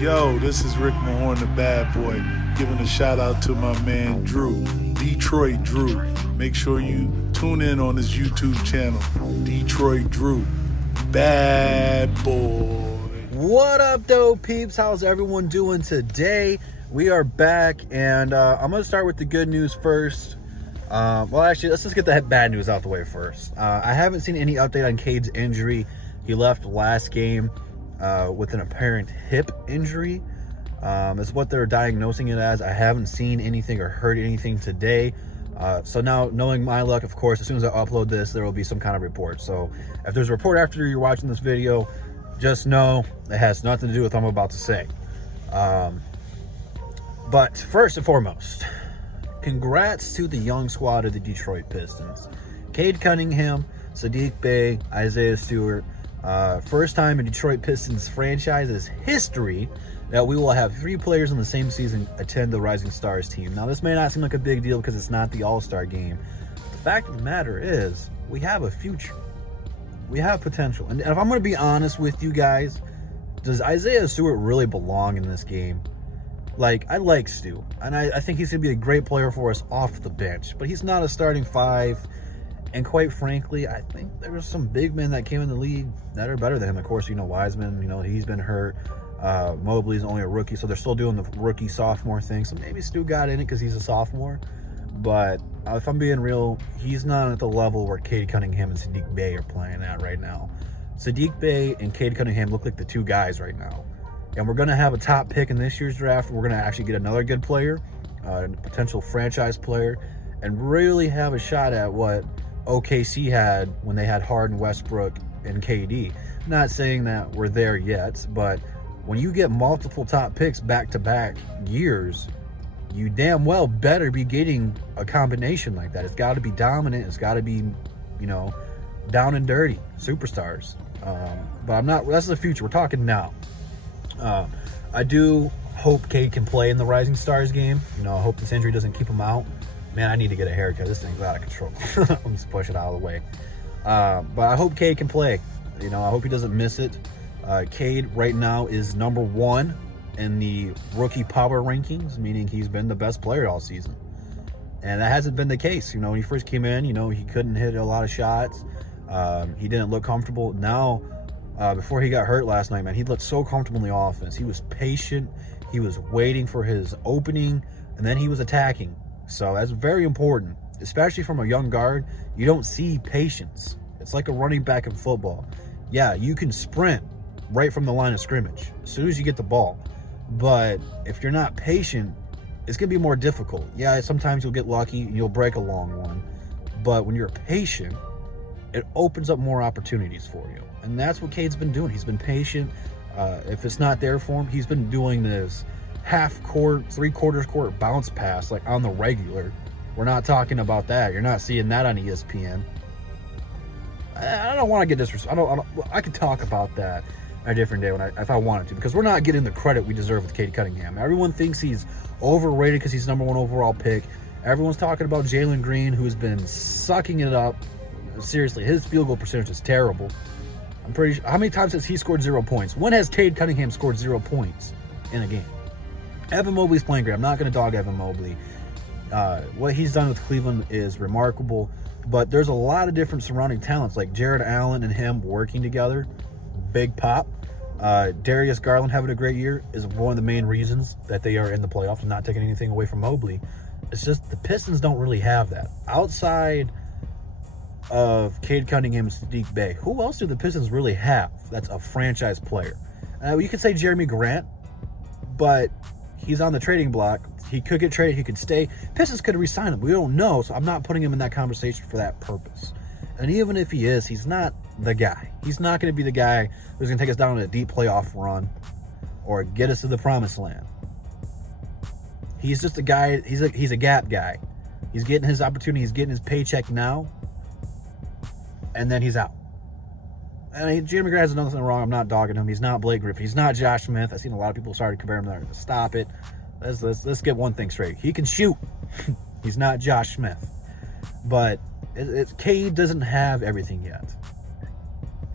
Yo, this is Rick Mahorn, the bad boy, giving a shout out to my man Drew, Detroit Drew. Make sure you tune in on his YouTube channel, Detroit Drew, bad boy. What up, dope peeps? How's everyone doing today? We are back, and I'm going to start with the good news first. Well, actually, let's just get the bad news out the way first. I haven't seen any update on Cade's injury. He left last game with an apparent hip injury. Is what they're diagnosing it as. I haven't seen anything or heard anything today. So now, knowing my luck, of course, as soon as I upload this, there will be some kind of report. So if there's a report after you're watching this video, just know it has nothing to do with what I'm about to say. But first and foremost, congrats to the young squad of the Detroit Pistons. Cade Cunningham, Saddiq Bey, Isaiah Stewart. First time in Detroit Pistons franchise's history that we will have 3 players in the same season attend the Rising Stars team. Now, this may not seem like a big deal because it's not the All-Star game. The fact of the matter is, we have a future. We have potential. And if I'm going to be honest with you guys, does Isaiah Stewart really belong in this game? Like, I like Stu, and I think he's going to be a great player for us off the bench, but he's not a starting 5. And quite frankly, I think there were some big men that came in the league that are better than him. Of course, Wiseman, he's been hurt. Mobley's only a rookie, so they're still doing the rookie sophomore thing. So maybe Stu got in it because he's a sophomore. But if I'm being real, he's not at the level where Cade Cunningham and Saddiq Bey are playing at right now. Saddiq Bey and Cade Cunningham look like the 2 guys right now. And we're going to have a top pick in this year's draft. We're going to actually get another good player, a potential franchise player, and really have a shot at what OKC had when they had Harden, Westbrook, and KD. Not saying that we're there yet, but when you get multiple top picks back-to-back years, you damn well better be getting a combination like that. It's got to be dominant. It's got to be, down and dirty superstars. But I'm not. That's the future. We're talking now. I do hope Cade can play in the Rising Stars game. I hope this injury doesn't keep him out. Man, I need to get a haircut. This thing's out of control. I'm just push it out of the way. But I hope Cade can play. I hope he doesn't miss it. Cade right now is number 1 in the rookie power rankings, meaning he's been the best player all season. And that hasn't been the case. When he first came in, he couldn't hit a lot of shots. He didn't look comfortable. Now, before he got hurt last night, man, he looked so comfortable in the offense. He was patient. He was waiting for his opening, and then he was attacking. So that's very important, especially from a young guard. You don't see patience. It's like a running back in football. Yeah, you can sprint right from the line of scrimmage as soon as you get the ball. But if you're not patient, it's going to be more difficult. Yeah, sometimes you'll get lucky and you'll break a long one. But when you're patient, it opens up more opportunities for you. And that's what Cade's been doing. He's been patient. If it's not there for him, he's been doing this half-court, 3/4 court bounce pass like on the regular. We're not talking about that. You're not seeing that on ESPN. I don't want to get disrespectful. I could talk about that a different day if I wanted to, because we're not getting the credit we deserve with Cade Cunningham. Everyone thinks he's overrated because he's number 1 overall pick. Everyone's talking about Jalen Green, who's been sucking it up. Seriously, his field goal percentage is terrible. I'm pretty sure. How many times has he scored 0 points? When has Cade Cunningham scored 0 points in a game? Evan Mobley's playing great. I'm not going to dog Evan Mobley. What he's done with Cleveland is remarkable, but there's a lot of different surrounding talents, like Jared Allen and him working together. Big pop. Darius Garland having a great year is one of the main reasons that they are in the playoffs. I'm not taking anything away from Mobley. It's just the Pistons don't really have that. Outside of Cade Cunningham and Saddiq Bey, who else do the Pistons really have that's a franchise player? You could say Jeremy Grant, but he's on the trading block. He could get traded. He could stay. Pistons could re-sign him. We don't know, so I'm not putting him in that conversation for that purpose. And even if he is, he's not the guy. He's not going to be the guy who's going to take us down a deep playoff run or get us to the promised land. He's just a guy. He's a gap guy. He's getting his opportunity. He's getting his paycheck now, and then he's out. And Jeremy Grant has nothing wrong. I'm not dogging him. He's not Blake Griffin. He's not Josh Smith. I've seen a lot of people started comparing him there. Stop it. Let's get one thing straight. He can shoot. He's not Josh Smith. But Cade doesn't have everything yet.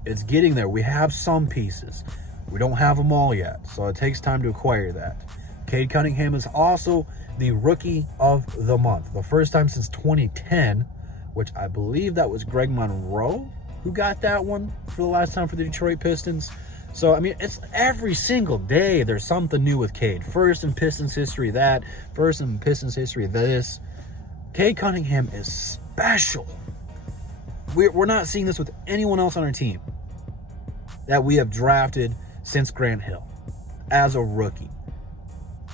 It's getting there. We have some pieces. We don't have them all yet, so it takes time to acquire that. Cade Cunningham is also the Rookie of the Month. The first time since 2010, which I believe that was Greg Monroe who got that one for the last time for the Detroit Pistons. So, I mean, it's every single day there's something new with Cade. First in Pistons history that, first in Pistons history this. Cade Cunningham is special. We're not seeing this with anyone else on our team that we have drafted since Grant Hill as a rookie.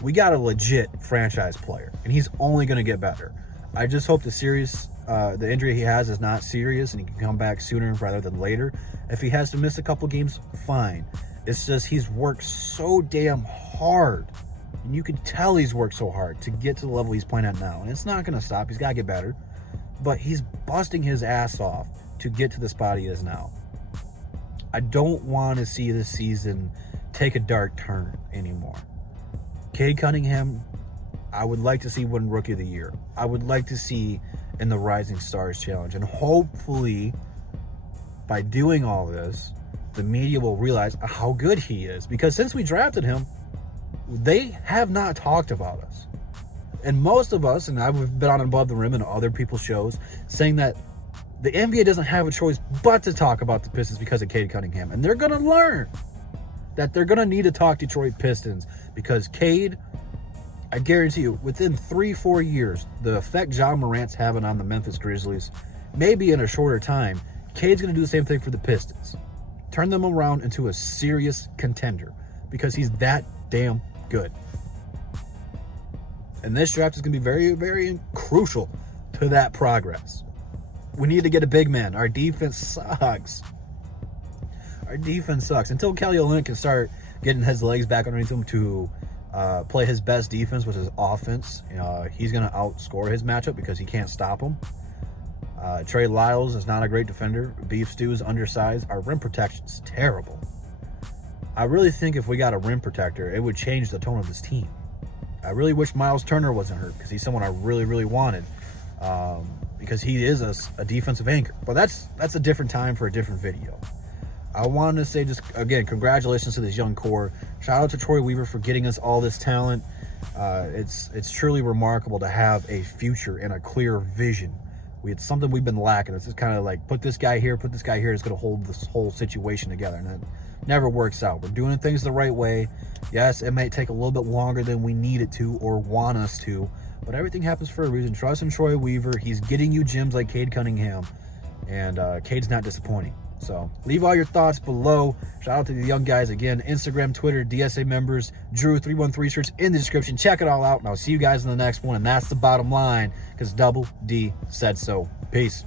We got a legit franchise player, and he's only going to get better. I just hope the injury he has is not serious and he can come back sooner rather than later. If he has to miss a couple games, fine. It's just he's worked so damn hard, and you can tell he's worked so hard to get to the level he's playing at now. And it's not going to stop. He's got to get better. But he's busting his ass off to get to the spot he is now. I don't want to see this season take a dark turn anymore. Cade Cunningham, I would like to see win Rookie of the Year. I would like to see in the Rising Stars Challenge. And hopefully, by doing all this, the media will realize how good he is. Because since we drafted him, they have not talked about us. And most of us, and I've been on Above the Rim and other people's shows, saying that the NBA doesn't have a choice but to talk about the Pistons because of Cade Cunningham. And they're going to learn that they're going to need to talk Detroit Pistons because Cade, I guarantee you, within 3-4 years, the effect John Morant's having on the Memphis Grizzlies, maybe in a shorter time, Cade's going to do the same thing for the Pistons. Turn them around into a serious contender because he's that damn good. And this draft is going to be very, very crucial to that progress. We need to get a big man. Our defense sucks. Our defense sucks. Until Kelly Olynyk can start getting his legs back underneath him to play his best defense, which is offense, he's going to outscore his matchup because he can't stop him. Trey Lyles is not a great defender. Beef Stew is undersized. Our rim protection's terrible. I really think if we got a rim protector, it would change the tone of this team. I really wish Miles Turner wasn't hurt because he's someone I really, really wanted because he is a defensive anchor. But that's a different time for a different video. I wanted to say just, again, congratulations to this young core. Shout out to Troy Weaver for getting us all this talent. It's truly remarkable to have a future and a clear vision. It's something we've been lacking. It's just kind of like, put this guy here, it's going to hold this whole situation together. And it never works out. We're doing things the right way. Yes, it might take a little bit longer than we need it to or want us to, but everything happens for a reason. Trust in Troy Weaver. He's getting you gems like Cade Cunningham, and Cade's not disappointing. So leave all your thoughts below. Shout out to the young guys again. Instagram, Twitter, DSA members, Drew313 shirts in the description. Check it all out, and I'll see you guys in the next one. And that's the bottom line, because Double D said so. Peace.